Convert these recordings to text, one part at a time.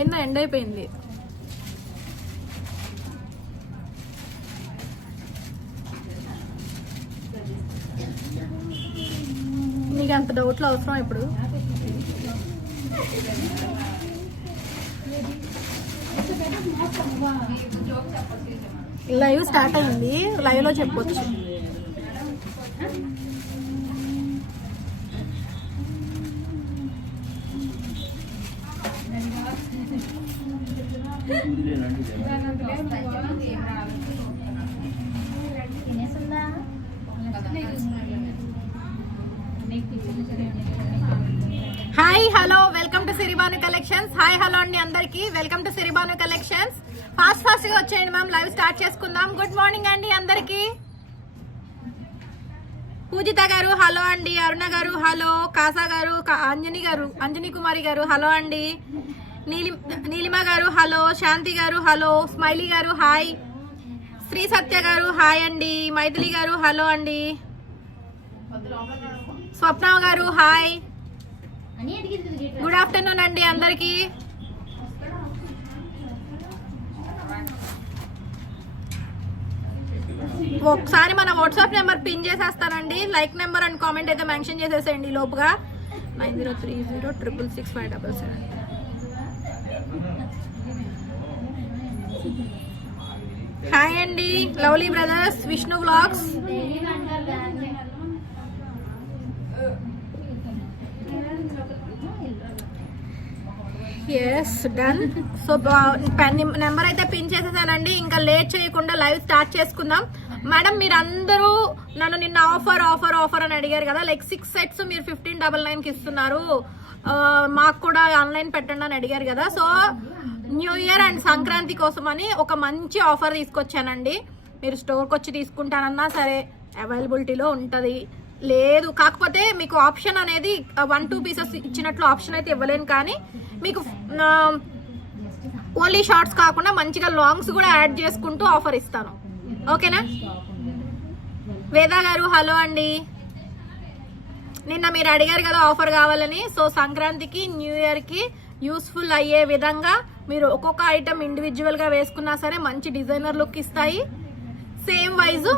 ఏందో ఎండ్ అయిపోయింది. నీకు అంత డౌట్లు అవసరం ఇప్పుడు. లైవ్ స్టార్ట్ అయింది, లైవ్ లో చెప్పొచ్చు. Hi hello, welcome to Siribanu collections. Hi hello అండి అందరికి, welcome to Siribanu collections. Fast గా వచ్చేయండి మ్యామ్, లైవ్ స్టార్ట్ చేసుకుందాం. గుడ్ మార్నింగ్ అండి అందరికి. పూజిత గారు హలో అండి, అరుణ గారు హలో, కాసా గారు, అంజనీ కుమారి గారు హలో అండి, నీలిమ గారు హలో, శాంతి గారు హలో, స్మైలీ గారు హాయ్, శ్రీ సత్య గారు హాయ్ అండి, మైథిలి గారు హలో అండి, స్వప్న గారు హాయ్, గుడ్ ఆఫ్టర్నూన్ అండి అందరికి. ఒకసారి మన వాట్సాప్ నెంబర్ పిన్ చేసేస్తానండి. లైక్ నెంబర్ అండ్ కామెంట్ అయితే మెన్షన్ చేసేసేయండి లోపుగా. 9030666577. హాయ్ అండి, lovely brothers, Vishnu vlogs. Yes done. So number అయితే పిన్ చేసేసానండి. ఇంకా లేట్ చేయకుండా లైవ్ స్టార్ట్ చేసుకుందాం. మేడం మీరందరూ నన్ను నిన్న ఆఫర్ అని అడిగారు కదా, లైక్ 6 సెట్స్ మీరు 1599కి ఇస్తున్నారు, మాకు కూడా ఆన్లైన్ పెట్టండి అని అడిగారు కదా. So new year and Sankranti కోసం అని ఒక మంచి ఆఫర్ తీసుకొచ్చానండి. మీరు స్టోర్కి వచ్చి తీసుకుంటానన్నా సరే అవైలబిలిటీలో ఉంటుంది. లేదు కాకపోతే మీకు ఆప్షన్ అనేది 1-2 పీసెస్ ఇచ్చినట్లు ఆప్షన్ అయితే ఇవ్వలేను, కానీ మీకు ఓన్లీ షార్ట్స్ కాకుండా మంచిగా లాంగ్స్ కూడా యాడ్ చేసుకుంటూ ఆఫర్ ఇస్తాను. ఓకేనా? వేదా గారు హలో అండి. నిన్న మీరు అడిగారు కదా ఆఫర్ కావాలని. సో సంక్రాంతికి న్యూ ఇయర్కి యూస్ఫుల్ అయ్యే విధంగా మీరు ఒక్కొక్క ఐటమ్ ఇండివిజువల్గా వేసుకున్నా సరే మంచి డిజైనర్ లుక్ ఇస్తాయి. సేమ్ వైజ్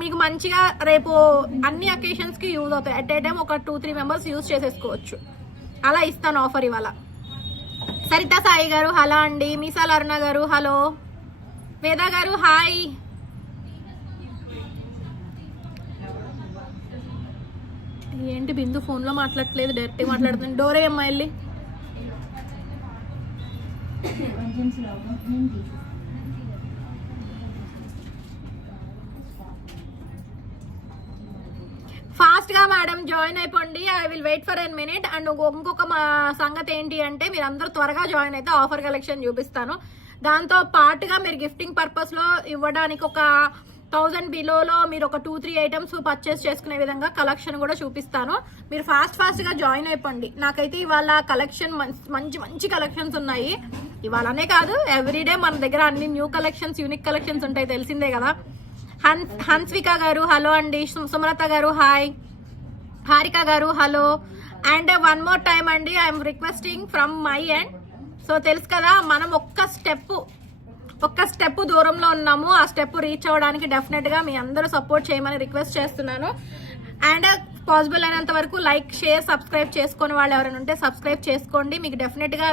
మీకు మంచిగా రేపు అన్ని అకేషన్స్కి యూజ్ అవుతాయి. అట్ ఏ టైం ఒక 2-3 మెంబర్స్ యూజ్ చేసేసుకోవచ్చు. అలా ఇస్తాను ఆఫర్ ఇవాళ. సరిత సాయి గారు హలో అండి, మీసాల అరుణ గారు హలో, వేదా గారు హాయ్. ఏంటి బిందు ఫోన్లో మాట్లాడట్లేదు, డైరెక్ట్గా మాట్లాడుతుంది. డోరే అమ్మా వెళ్ళి. ఫాస్ట్ గా మేడం జాయిన్ అయిపోండి. I will wait for 1 minute. And ఇంకొక మా సంగతి ఏంటి అంటే మీరు అందరూ త్వరగా జాయిన్ అయితే ఆఫర్ కలెక్షన్ చూపిస్తాను. దాంతో పాటుగా మీరు గిఫ్టింగ్ పర్పస్ లో ఇవ్వడానికి ఒక 1000 బిలోలో మీరు ఒక 2-3 ఐటమ్స్ పర్చేస్ చేసుకునే విధంగా కలెక్షన్ కూడా చూపిస్తాను. మీరు ఫాస్ట్ గా జాయిన్ అయిపోండి. నాకైతే ఇవాళ కలెక్షన్ మంచి కలెక్షన్స్ ఉన్నాయి. ఇవాళనే కాదు, ఎవ్రీడే మన దగ్గర అన్ని న్యూ కలెక్షన్స్, యూనిక్ కలెక్షన్స్ ఉంటాయి, తెలిసిందే కదా. హన్స్విక గారు హలో అండి, సుమలత గారు హాయ్, హారిక గారు హలో. అండ్ 1 more టైం అండి, I'm requesting from my end. So తెలుసు కదా మనం ఒక్క స్టెప్ దూరంలో ఉన్నాము. ఆ స్టెప్ రీచ్ అవ్వడానికి డెఫినెట్ గా మీ అందరూ సపోర్ట్ చేయమని రిక్వెస్ట్ చేస్తున్నాను. అండ్ పాసిబుల్ అయినంత వరకు లైక్, షేర్, సబ్స్క్రైబ్ చేసుకుని వాళ్ళు ఎవరైనా ఉంటే సబ్స్క్రైబ్ చేసుకోండి. మీకు డెఫినెట్ గా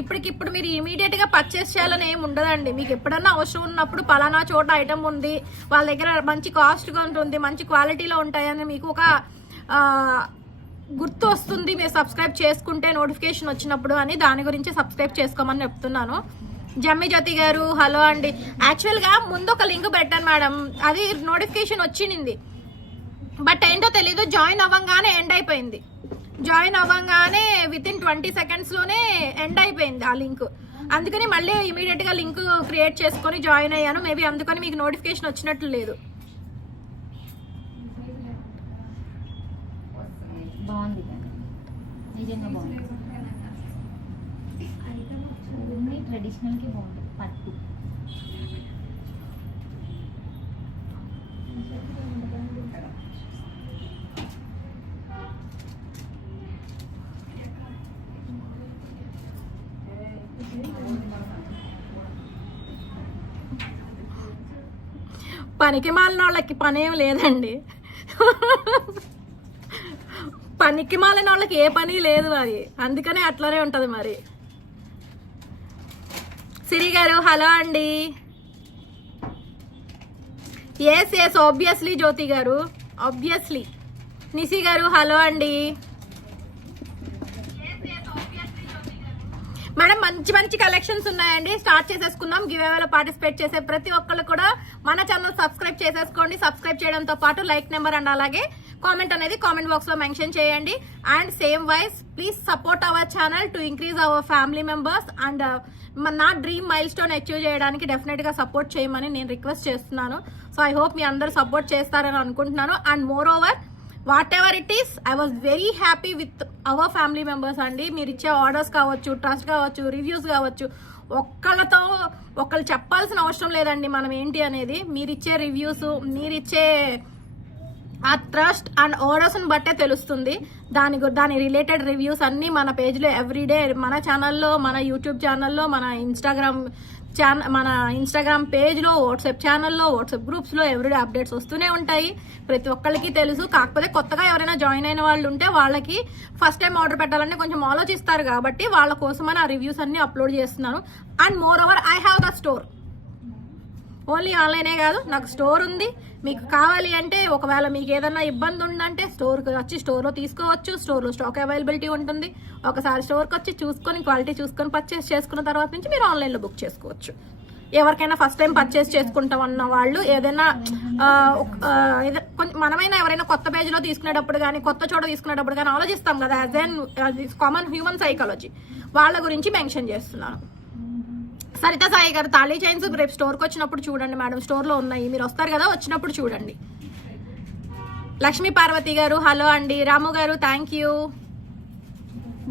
ఇప్పటికిప్పుడు మీరు ఇమీడియట్ గా పర్చేస్ చేయాలని ఏమి ఉండదండి. మీకు ఎప్పుడన్నా అవసరం ఉన్నప్పుడు పలానా చోట ఐటమ్ ఉంది, వాళ్ళ దగ్గర మంచి కాస్ట్ గా ఉంటుంది, మంచి క్వాలిటీలో ఉంటాయని మీకు ఒక గుర్తు వస్తుంది. మీరు సబ్స్క్రైబ్ చేసుకుంటే నోటిఫికేషన్ వచ్చినప్పుడు అని, దాని గురించి సబ్స్క్రైబ్ చేసుకోమని చెప్తున్నాను. జమ్మి జ్యోతి గారు హలో అండి. యాక్చువల్ గా ముందు ఒక లింక్ పెట్టాను మేడం, అది నోటిఫికేషన్ వచ్చింది, బట్ ఏంటో తెలీదు. జాయిన్ అవ్వగానే ఎండ్ అయిపోయింది. జాయిన్ అవ్వగానే వితిన్ 20 seconds లోనే ఎండ్ అయిపోయింది ఆ లింక్. అందుకని మళ్ళీ ఇమీడియట్ గా లింక్ క్రియేట్ చేసుకొని జాయిన్ అయ్యాను. మేబీ అందుకని మీకు నోటిఫికేషన్ వచ్చినట్లు లేదు. బాగుంది, నిజంగా బాగుంది. ట్రెడిషనల్కి బాగుంది పట్టు. పనికి మాలిన వాళ్ళకి పనేం లేదండి. పనికి మాలిన వాళ్ళకి ఏ పని లేదు మరి, అందుకనే అట్లనే ఉంటది మరి. సిరి గారు హలో అండి. ఎస్ ఆబ్వియస్లీ జ్యోతి గారు, ఆబ్వియస్లీ. నిసి గారు హలో అండి. మేడం మంచి మంచి కలెక్షన్స్ ఉన్నాయండి, స్టార్ట్ చేసేసుకుందాం. గివ్ అవేలో పార్టిసిపేట్ చేసే ప్రతి ఒక్కళ్ళు కూడా మన ఛానల్ సబ్స్క్రైబ్ చేసేసుకోండి. సబ్స్క్రైబ్ చేయడంతో పాటు లైక్ నెంబర్ అండ్ అలాగే కామెంట్ అనేది కామెంట్ బాక్స్ లో మెన్షన్ చేయండి. And same wise please support our channel to increase our family members. And నా డ్రీమ్ మైల్ స్టోన్ అచీవ్ చేయడానికి డెఫినెట్ గా సపోర్ట్ చేయమని నేను రిక్వెస్ట్ చేస్తున్నాను. సో ఐ హోప్ మీ అందరూ సపోర్ట్ చేస్తారని అనుకుంటున్నాను. And more over what ever it is, I was very happy with our family members అండి. మీరు ఇచ్చే ఆర్డర్స్ కావచ్చు, ట్రస్ట్ కావచ్చు, రివ్యూస్ కావచ్చు, ఒక్కళ్ళతో ఒకళ్ళు చెప్పాల్సిన అవసరం లేదండి మనం ఏంటి అనేది. మీరిచ్చే రివ్యూస్, మీరిచ్చే ఆ ట్రస్ట్ అండ్ ఆర్డర్స్ ని బట్టే తెలుస్తుంది. దాని రిలేటెడ్ రివ్యూస్ అన్ని మన పేజ్లో ఎవ్రీడే, మన ఛానల్లో, మన యూట్యూబ్ ఛానల్లో, మన ఇన్స్టాగ్రామ్ పేజ్లో, వాట్సాప్ ఛానల్లో, వాట్సాప్ గ్రూప్స్లో ఎవ్రీడే అప్డేట్స్ వస్తూనే ఉంటాయి. ప్రతి ఒక్కరికి తెలుసు. కాకపోతే కొత్తగా ఎవరైనా జాయిన్ అయిన వాళ్ళు ఉంటే వాళ్ళకి ఫస్ట్ టైం ఆర్డర్ పెట్టాలంటే కొంచెం ఆలోచిస్తారు కాబట్టి వాళ్ళ కోసమని ఆ రివ్యూస్ అన్ని అప్లోడ్ చేస్తున్నాను. And moreover I have the store. Only ఆన్లైనే కాదు, నాకు స్టోర్ ఉంది. మీకు కావాలి అంటే ఒకవేళ మీకు ఏదైనా ఇబ్బంది ఉందంటే స్టోర్కి వచ్చి స్టోర్లో తీసుకోవచ్చు. స్టోర్లో స్టాక్ అవైలబిలిటీ ఉంటుంది. ఒకసారి స్టోర్కి వచ్చి చూసుకొని క్వాలిటీ చూసుకొని పర్చేస్ చేసుకున్న తర్వాత నుంచి మీరు ఆన్లైన్లో బుక్ చేసుకోవచ్చు. ఎవరికైనా ఫస్ట్ టైం పర్చేస్ చేసుకుంటామన్న వాళ్ళు ఏదైనా మనమైనా ఎవరైనా కొత్త పేజ్లో తీసుకునేటప్పుడు కానీ కొత్త చోట తీసుకునేటప్పుడు కానీ ఆలోచిస్తాం కదా, యాజ్ ఎన్ కామన్ హ్యూమన్ సైకాలజీ, వాళ్ళ గురించి మెన్షన్ చేస్తున్నాను. సరిత సాయి గారు తాళీ చైన్స్ రేపు స్టోర్కి వచ్చినప్పుడు చూడండి మేడం, స్టోర్లో ఉన్నాయి. మీరు వస్తారు కదా, వచ్చినప్పుడు చూడండి. లక్ష్మీ పార్వతి గారు హలో అండి. రాము గారు thank you.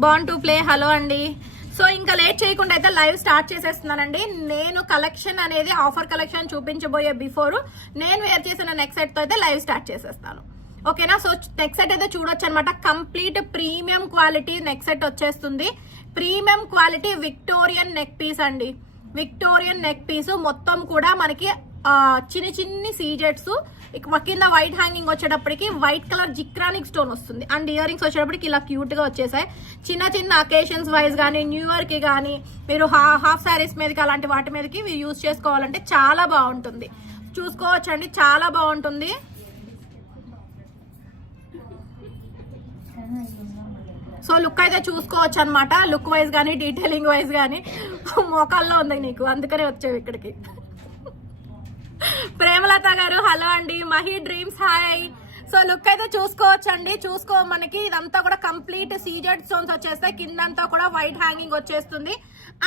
Ban to play hello అండి. సో ఇంకా లేట్ చేయకుండా అయితే లైవ్ స్టార్ట్ చేసేస్తున్నానండి. నేను కలెక్షన్ అనేది ఆఫర్ కలెక్షన్ చూపించబోయే బిఫోర్ నేను వేర్ చేసిన నెక్ సెట్ తో అయితే లైవ్ స్టార్ట్ చేసేస్తాను. ఓకేనా? సో నెక్ సెట్ అయితే చూడొచ్చు అనమాట. Complete premium quality neck set వచ్చేస్తుంది. Premium quality Victorian neck piece అండి. విక్టోరియన్ నెక్ పీస్ మొత్తం కూడా మనకి చిన్ని చిన్ని సీజెట్స్, కింద వైట్ హ్యాంగింగ్ వచ్చేటప్పటికి వైట్ కలర్ జిక్రానిక్ స్టోన్ వస్తుంది. అండ్ ఇయర్ రింగ్స్ వచ్చేటప్పటికి ఇలా క్యూట్ గా వచ్చేసాయి. చిన్న చిన్న అకేషన్స్ వైజ్ కానీ, న్యూ ఇయర్ కి కానీ, మీరు హాఫ్ శారీస్ మీదకి అలాంటి వాటి మీదకి యూజ్ చేసుకోవాలంటే చాలా బాగుంటుంది. చూసుకోవచ్చండి, చాలా బాగుంటుంది. సో లుక్ అయితే చూసుకోవచ్చు అనమాట. లుక్ వైజ్ కానీ, డీటెయిలింగ్ వైజ్ కానీ మోకాల్లో ఉంది నీకు, అందుకనే వచ్చావు ఇక్కడికి. ప్రేమలత గారు హలో అండి. Mahi dreams hi. So look అయితే చూసుకోవచ్చండి. మనకి ఇదంతా కూడా కంప్లీట్ సీజెడ్ స్టోన్స్ వచ్చేస్తాయి. కిందంతా కూడా వైట్ హ్యాంగింగ్ వచ్చేస్తుంది.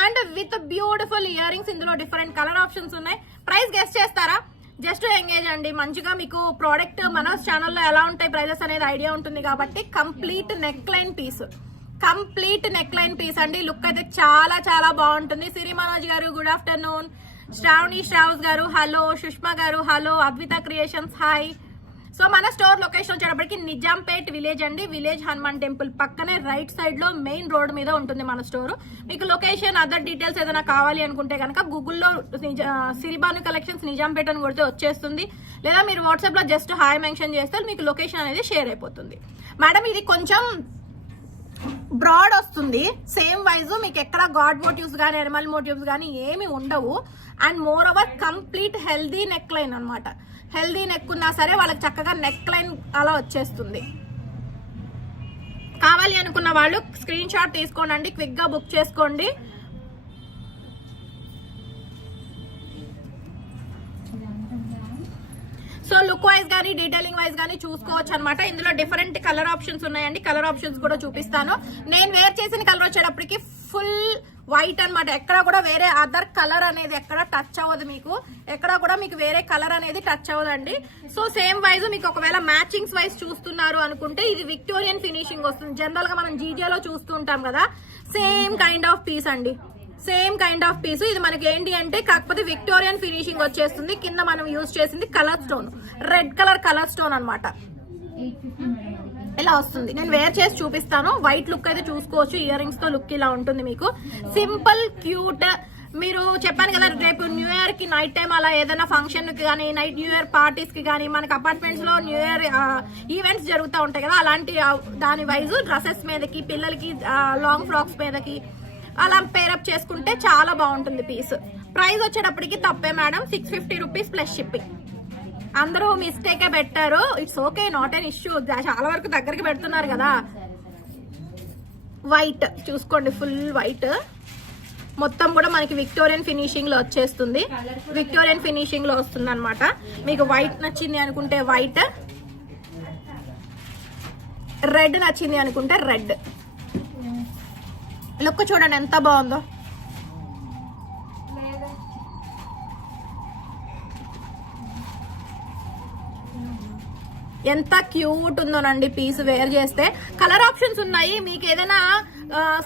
And with beautiful ear rings. ఇందులో డిఫరెంట్ కలర్ ఆప్షన్స్ ఉన్నాయి. ప్రైస్ గెస్ట్ చేస్తారా? జస్ట్ ఎంగేజ్ అండి. మంచిగా మీకు ప్రోడక్ట్ మన ఛానల్లో ఎలా ఉంటాయి ప్రైజెస్ అనేది ఐడియా ఉంటుంది కాబట్టి కంప్లీట్ నెక్ లైన్ పీస్ అండి. లుక్ అయితే చాలా చాలా బాగుంటుంది. సిరి మనోజ్ గారు గుడ్ ఆఫ్టర్నూన్. శ్రావ్స్ గారు హలో. సుష్మా గారు hello. Advitha creations hi. So మన స్టోర్ లొకేషన్ వచ్చేటప్పటికి నిజాంపేట్ విలేజ్ అండి. విలేజ్ హనుమాన్ టెంపుల్ పక్కనే రైట్ సైడ్ లో మెయిన్ రోడ్ మీద ఉంటుంది మన స్టోర్. మీకు లొకేషన్ అదర్ డీటెయిల్స్ ఏదైనా కావాలి అనుకుంటే కనుక గూగుల్లో సిరిబాను కలెక్షన్స్ నిజాంపేట్ అని కొడితే వచ్చేస్తుంది. లేదా మీరు వాట్సాప్ లో జస్ట్ హాయ్ మెన్షన్ చేస్తే మీకు లొకేషన్ అనేది షేర్ అయిపోతుంది. మేడం ఇది కొంచెం బ్రాడ్ వస్తుంది. సేమ్ వైజ్ మీకు ఎక్కడ గాడ్ మోటివ్స్ కానీ, ఎనిమల్ మోటివ్స్ కానీ ఏమి ఉండవు. And more over complete healthy neck line అనమాట. హెల్దీ నెక్ ఉన్నా సరే వాళ్ళకి చక్కగా నెక్ లైన్ అలా వచ్చేస్తుంది. కావాలి అనుకున్న వాళ్ళు స్క్రీన్ షాట్ తీసుకోండి, క్విక్ గా బుక్ చేసుకోండి. సో లుక్ వైజ్ కానీ, డీటెయిలింగ్ వైజ్ కానీ చూసుకోవచ్చు అనమాట. ఇందులో డిఫరెంట్ కలర్ ఆప్షన్స్ ఉన్నాయండి. కలర్ ఆప్షన్స్ కూడా చూపిస్తాను. నేను వేర్ చేసిన కలర్ వచ్చేటప్పటికి ఫుల్ వైట్ అనమాట. ఎక్కడ కూడా వేరే అదర్ కలర్ అనేది ఎక్కడ టచ్ అవ్వదు. మీకు ఎక్కడ కూడా మీకు వేరే కలర్ అనేది టచ్ అవ్వదండి. సో సేమ్ వైజ్ మీకు ఒకవేళ మ్యాచింగ్స్ వైజ్ చూస్తున్నారు అనుకుంటే ఇది విక్టోరియన్ ఫినిషింగ్ వస్తుంది. జనరల్ గా మనం జీజేలో చూస్తూ ఉంటాం కదా, సేమ్ కైండ్ ఆఫ్ పీస్ అండి. సేమ్ కైండ్ ఆఫ్ పీస్ ఇది మనకి ఏంటి అంటే కాకపోతే విక్టోరియన్ ఫినిషింగ్ వచ్చేస్తుంది. కింద మనం యూజ్ చేసింది colour stone, red colour stone అనమాట. ఇలా వస్తుంది. నేను వేర్ చేసి చూపిస్తాను. వైట్ లుక్ అయితే చూసుకోవచ్చు. ఇయర్ రింగ్స్ తో లుక్ ఇలా ఉంటుంది మీకు. సింపుల్ క్యూట్ మీరు చెప్పాను కదా రేపు న్యూ ఇయర్ కి నైట్ టైం అలా ఏదైనా ఫంక్షన్ కి కానీ న్యూ ఇయర్ పార్టీస్ కి కానీ మనకి అపార్ట్మెంట్స్ లో న్యూ ఇయర్ ఈవెంట్స్ జరుగుతూ ఉంటాయి కదా, అలాంటి దాని వైజ్ డ్రెస్సెస్ మీదకి పిల్లలకి లాంగ్ ఫ్రాక్స్ మీదకి అలా పేరప్ చేసుకుంటే చాలా బాగుంటుంది పీస్. ప్రైస్ వచ్చేటప్పటికి తప్పే మేడం, 650 రూపీస్ ప్లస్ షిప్పింగ్. అందరూ మిస్టేకే పెట్టారు, it's okay, not an issue. చాలా వరకు దగ్గరికి పెడుతున్నారు కదా. వైట్ చూసుకోండి, ఫుల్ వైట్ మొత్తం కూడా మనకి విక్టోరియన్ ఫినిషింగ్ లో వచ్చేస్తుంది. విక్టోరియన్ ఫినిషింగ్ లో వస్తుంది అనమాట. మీకు వైట్ నచ్చింది అనుకుంటే వైట్, రెడ్ నచ్చింది అనుకుంటే రెడ్. లుక్ చూడండి ఎంత బాగుందో. ఎంత క్యూట్ ఉందోనండి పీస్ వేర్ చేస్తే. కలర్ ఆప్షన్స్ ఉన్నాయి, మీకు ఏదైనా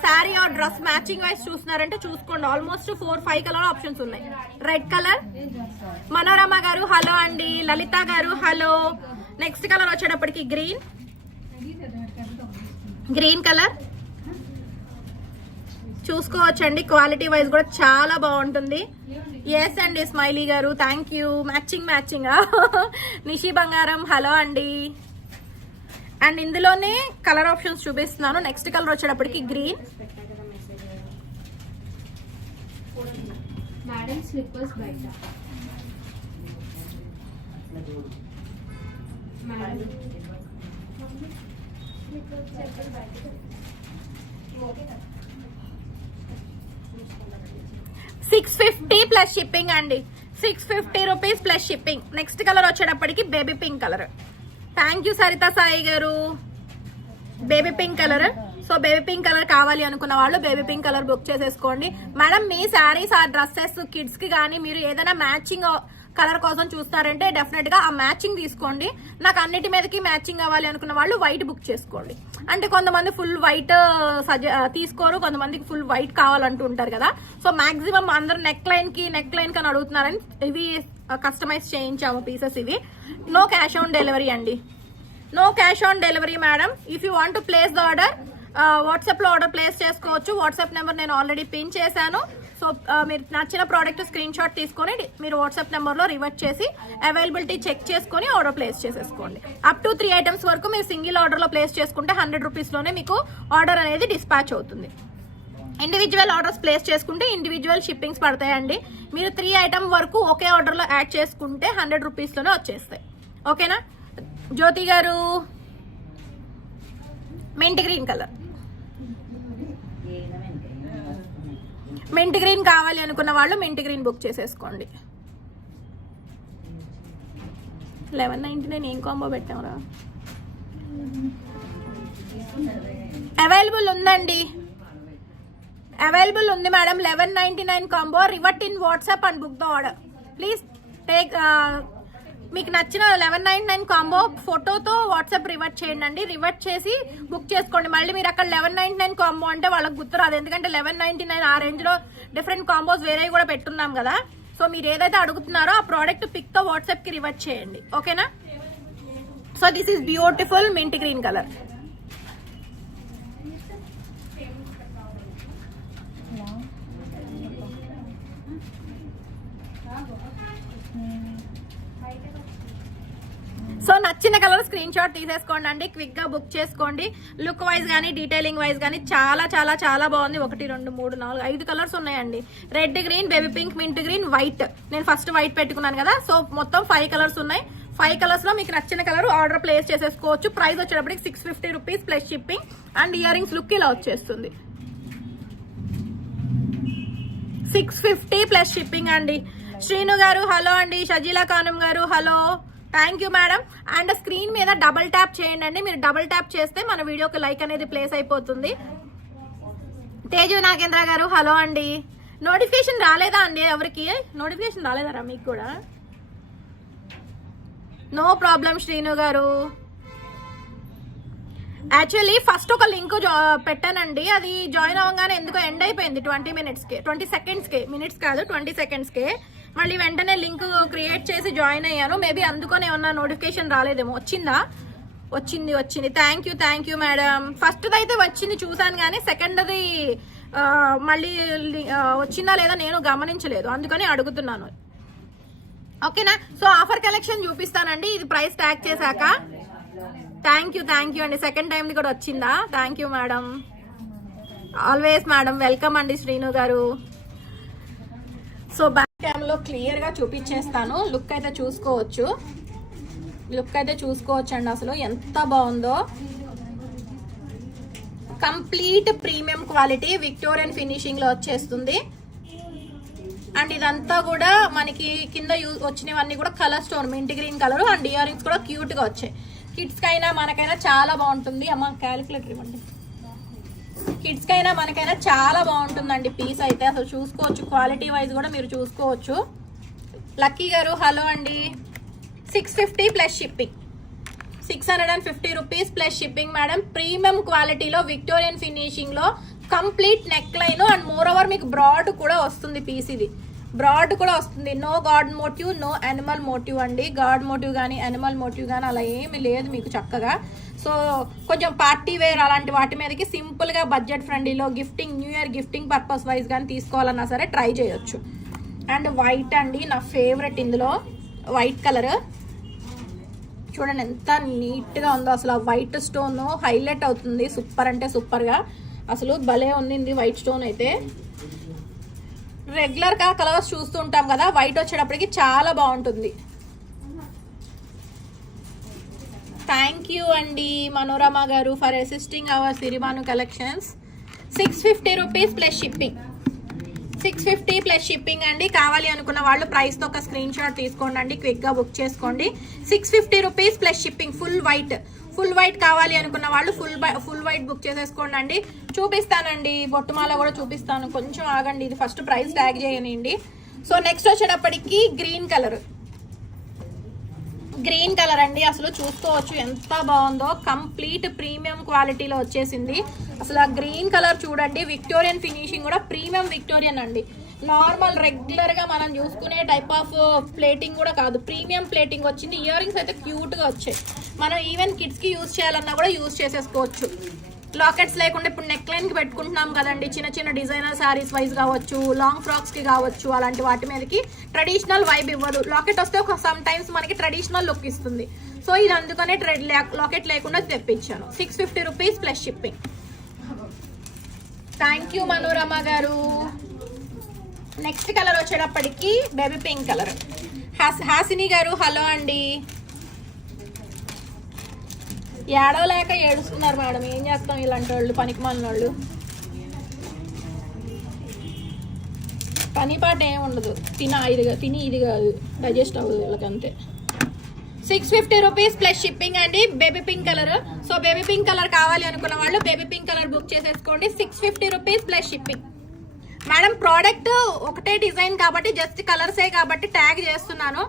sari or dress matching wise చూస్తున్నారంటే చూసుకోండి. ఆల్మోస్ట్ 4-5 కలర్ ఆప్షన్స్ ఉన్నాయి. రెడ్ కలర్, మనోరమ గారు హలో అండి, లలిత గారు హలో. నెక్స్ట్ కలర్ వచ్చేటప్పటికి గ్రీన్ కలర్ చూసుకోవచ్చండి. క్వాలిటీ వైజ్ కూడా చాలా బాగుంటుంది. ఎస్ అండి స్మైలీ గారు, థ్యాంక్ యూ. మ్యాచింగ్ నిషి బంగారం హలో అండి. అండ్ ఇందులోనే కలర్ ఆప్షన్స్ చూపిస్తున్నాను. నెక్స్ట్ కలర్ వచ్చేటప్పటికి గ్రీన్. $650 ప్లస్ షిప్పింగ్ అండి, 650 rupees plus shipping. Next colour వచ్చేటప్పటికి baby pink colour. Thank you Saritha Sai గారు. Baby pink colour. So baby pink colour కావాలి అనుకున్న వాళ్ళు బేబీ పింక్ కలర్ బుక్ చేసేసుకోండి. మేడం మీ శారీస్ ఆ డ్రెస్సెస్ కిడ్స్ కి కానీ మీరు ఏదైనా మ్యాచింగ్ కలర్ కోసం చూస్తారంటే డెఫినెట్ గా ఆ మ్యాచింగ్ తీసుకోండి. నాకు అన్నిటి మీదకి మ్యాచింగ్ కావాలి అనుకున్న వాళ్ళు వైట్ బుక్ చేసుకోండి. అంటే కొంతమంది ఫుల్ వైట్ తీసుకోరు, కొంతమందికి ఫుల్ వైట్ కావాలంటూ ఉంటారు కదా. సో మాక్సిమం అందరు నెక్ లైన్ కి అని అడుగుతున్నారని ఇవి కస్టమైజ్ చేయించాము పీసెస్. ఇవి నో క్యాష్ ఆన్ డెలివరీ అండి, no cash on delivery madam. If you want to place the order WhatsApp లో ఆర్డర్ ప్లేస్ చేసుకోవచ్చు. వాట్సాప్ నెంబర్ నేను ఆల్రెడీ పిన్ చేశాను. సో మీరు నచ్చిన ప్రోడక్ట్ స్క్రీన్ షాట్ తీసుకొని మీరు వాట్సాప్ నెంబర్ లో రివర్ట్ చేసి అవైలబిలిటీ చెక్ చేసుకొని ఆర్డర్ ప్లేస్ చేసేసుకోండి. అప్ టు 3 ఐటమ్స్ వరకు మీరు సింగిల్ ఆర్డర్ లో ప్లేస్ చేసుకుంటే 100 రూపీస్ లోనే మీకు ఆర్డర్ అనేది డిస్పాచ్ అవుతుంది. ఇండివిజువల్ ఆర్డర్స్ ప్లేస్ చేసుకుంటే ఇండివిజువల్ షిప్పింగ్స్ పడతాయండి. మీరు 3 ఐటమ్ వరకు ఒకే ఆర్డర్ లో యాడ్ చేసుకుంటే 100 రూపీస్ లోనే వచ్చేస్తాయి. ఓకేనా. జ్యోతి గారు mint green colour, mint green కావాలి అనుకున్న వాళ్ళు మెంట్ గ్రీన్ బుక్ చేసేసుకోండి. 1199 ఏం కాంబో పెట్టామరా, అవైలబుల్ ఉందండి, అవైలబుల్ ఉంది madam. 1199 combo. Revert in WhatsApp and book the order please. Take మీకు నచ్చిన 1199 కాంబో ఫోటోతో వాట్సాప్ రివర్ట్ చేయండి అండి. రివర్ట్ చేసి బుక్ చేసుకోండి. మళ్ళీ మీరు అక్కడ 1199 కాంబో అంటే వాళ్ళకి గుర్తురాదు, ఎందుకంటే 1199 ఆ రేంజ్ లో డిఫరెంట్ కాంబోస్ వేరే కూడా పెట్టున్నాం కదా. సో మీరు ఏదైతే అడుగుతున్నారో ఆ ప్రోడక్ట్ పిక్ తో వాట్సాప్ కి రివర్ట్ చేయండి. ఓకేనా. So this is beautiful mint green colour. So నచ్చిన కలర్ స్క్రీన్ షాట్ తీసేసుకోండి అండి, క్విక్ గా బుక్ చేసుకోండి. లుక్ వైజ్ కానీ డీటెయిలింగ్ వైజ్ కానీ చాలా చాలా చాలా బాగుంది. 1 2 3 4 5 కలర్స్ ఉన్నాయండి. Red, green, baby pink, mint green, white. నేను ఫస్ట్ వైట్ పెట్టుకున్నాను కదా. సో మొత్తం 5 కలర్స్ ఉన్నాయి. 5 కలర్స్ లో మీకు నచ్చిన కలర్ ఆర్డర్ ప్లేస్ చేసేసుకోవచ్చు. ప్రైస్ వచ్చేటప్పటికి 650 rupees plus shipping. And ear rings look ఇలా వచ్చేస్తుంది. 650 ప్లస్ షిప్పింగ్ అండి. శ్రీను గారు హలో అండి. షజీలా ఖానం గారు hello, thank you madam. And screen మీద డబుల్ ట్యాప్ చేయండి అండి. మీరు డబుల్ ట్యాప్ చేస్తే మన వీడియోకి లైక్ అనేది ప్లేస్ అయిపోతుంది. తేజు నాగేంద్ర గారు హలో అండి. నోటిఫికేషన్ రాలేదా అండి? ఎవరికి నోటిఫికేషన్ రాలేదా మీకు కూడా? నో ప్రాబ్లం శ్రీను గారు. యాక్చువల్లీ ఫస్ట్ ఒక లింక్ పెట్టానండి, అది జాయిన్ అవ్వగానే ఎందుకో ఎండ్ అయిపోయింది 20 సెకండ్స్కే, మినిట్స్ కాదు 20 సెకండ్స్కే. మళ్ళీ వెంటనే లింక్ క్రియేట్ చేసి జాయిన్ అయ్యాను. మేబీ అందుకనే ఏమన్నా నోటిఫికేషన్ రాలేదేమో. వచ్చిందా? వచ్చింది. Thank you madam. ఫస్ట్ అయితే వచ్చింది చూసాను కానీ సెకండ్ది మళ్ళీ వచ్చిందా లేదా నేను గమనించలేదు, అందుకని అడుగుతున్నాను. ఓకేనా? సో ఆఫర్ కలెక్షన్ చూపిస్తానండి, ఇది ప్రైస్ ట్యాగ్ చేశాక. థ్యాంక్ యూ అండి. సెకండ్ టైంది కూడా వచ్చిందా? Thank you madam. Always madam, welcome అండి శ్రీను గారు. సో బ్యాక్ క్యామ్లో క్లియర్గా చూపించేస్తాను. లుక్ అయితే చూసుకోవచ్చు అండి, అసలు ఎంత బాగుందో. Complete premium quality Victorian finishing లో వచ్చేస్తుంది. అండ్ ఇదంతా కూడా మనకి కింద వచ్చినవన్నీ కూడా colour stone, mint green colour. And ear rings కూడా క్యూట్ గా వచ్చాయి. కిడ్స్ కైనా మనకైనా చాలా బాగుంటుంది. అమ్మ క్యాలిక్యులేటర్ ఇవ్వండి. కిడ్స్ కైనా మనకైనా చాలా బాగుంటుందండి పీస్ అయితే. అసలు చూసుకోవచ్చు, క్వాలిటీ వైజ్ కూడా మీరు చూసుకోవచ్చు. లక్కీ గారు హలో అండి. 650 plus shipping, 650 rupees plus shipping madam. Premium క్వాలిటీలో విక్టోరియన్ ఫినిషింగ్ లో complete neckline and moreover మీకు బ్రాడ్ కూడా వస్తుంది పీస్. ఇది బ్రాడ్ కూడా వస్తుంది. No god motive, no animal motive అండి. గాడ్ మోటివ్ కానీ యానిమల్ మోటివ్ కానీ అలా ఏమి లేదు మీకు చక్కగా. సో కొంచెం పార్టీ వేర్ అలాంటి వాటి మీదకి సింపుల్ గా బడ్జెట్ ఫ్రెండ్లీలో gifting, new year gifting purpose wise కానీ తీసుకోవాలన్నా సరే ట్రై చేయొచ్చు. అండ్ వైట్ అండి నా ఫేవరెట్, ఇందులో వైట్ కలర్ చూడండి ఎంత నీట్ గా ఉందో. అసలు ఆ వైట్ స్టోన్ హైలైట్ అవుతుంది, సూపర్ అంటే సూపర్ గా. అసలు భలే ఉంది వైట్ స్టోన్ అయితే. రెగ్యులర్ గా కలర్స్ చూస్తూ ఉంటాం కదా, వైట్ వచ్చేటప్పటికి చాలా బాగుంటుంది. థ్యాంక్ యూ అండి మనోరమ గారు for assisting our Sirimanu collections. 650 rupees plus shipping, 650 plus shipping అండి. కావాలి అనుకున్న వాళ్ళు ప్రైస్ తో ఒక స్క్రీన్ షాట్ తీసుకోండి అండి, క్విక్ గా బుక్ చేసుకోండి. 650 rupees plus shipping. Full white కావాలి అనుకున్న వాళ్ళు ఫుల్ వైట్ బుక్ చేసేసుకోండి అండి. చూపిస్తానండి, బొట్టుమాల కూడా చూపిస్తాను, కొంచెం ఆగండి. ఇది ఫస్ట్ ప్రైస్ ట్యాగ్ చేయనండి. సో నెక్స్ట్ వచ్చేటప్పటికి గ్రీన్ కలర్ అండి. అసలు చూసుకోవచ్చు ఎంత బాగుందో. కంప్లీట్ ప్రీమియం క్వాలిటీలో వచ్చేసింది. అసలు ఆ గ్రీన్ కలర్ చూడండి. విక్టోరియన్ ఫినిషింగ్ కూడా ప్రీమియం విక్టోరియన్ అండి. నార్మల్ రెగ్యులర్ గా మనం చూసుకునే టైప్ ఆఫ్ ప్లేటింగ్ కూడా కాదు, ప్రీమియం ప్లేటింగ్ వచ్చింది. ఇయర్ రింగ్స్ అయితే క్యూట్ గా వచ్చాయి. మనం ఈవెన్ కిడ్స్ కి యూజ్ చేయాలన్నా కూడా యూజ్ చేసేసుకోవచ్చు. లాకెట్స్ లేకుండా ఇప్పుడు నెక్ లైన్ కి పెట్టుకుంటున్నాం కదండి, చిన్న డిజైనర్ శారీస్ వైజ్ కావచ్చు, లాంగ్ ఫ్రాక్స్ కి కావచ్చు, అలాంటి వాటి మీదకి ట్రెడిషనల్ వైబ్ ఇవ్వదు. లాకెట్ వస్తే ఒక సమ్ టైమ్స్ మనకి ట్రెడిషనల్ లుక్ ఇస్తుంది. సో ఇది అందుకనే లాకెట్ లేకుండా తెప్పించాను. 650 rupees plus shipping. Thank you Manorama గారు. నెక్స్ట్ కలర్ వచ్చేటప్పటికి బేబీ పింక్ కలర్. హాసిని గారు హలో అండి. ఏడవలేక ఏడుస్తున్నారు మేడం, ఏం చేస్తాం ఇలాంటి వాళ్ళు, పనికి మాలిన వాళ్ళు. పని పాట ఏమి ఉండదు, తిని ఇది కాదు, డైజెస్ట్ అవ్వదు వీళ్ళకి అంతే. 650 రూపీస్ ప్లస్ షిప్పింగ్ అండి. Baby pink colour. So baby pink colour కావాలి అనుకున్న వాళ్ళు బేబీ పింక్ కలర్ బుక్ చేసేసుకోండి. 650 rupees plus shipping. Madam product ఒకటే డిజైన్ కాబట్టి జస్ట్ కలర్సే కాబట్టి ట్యాగ్ చేస్తున్నాను.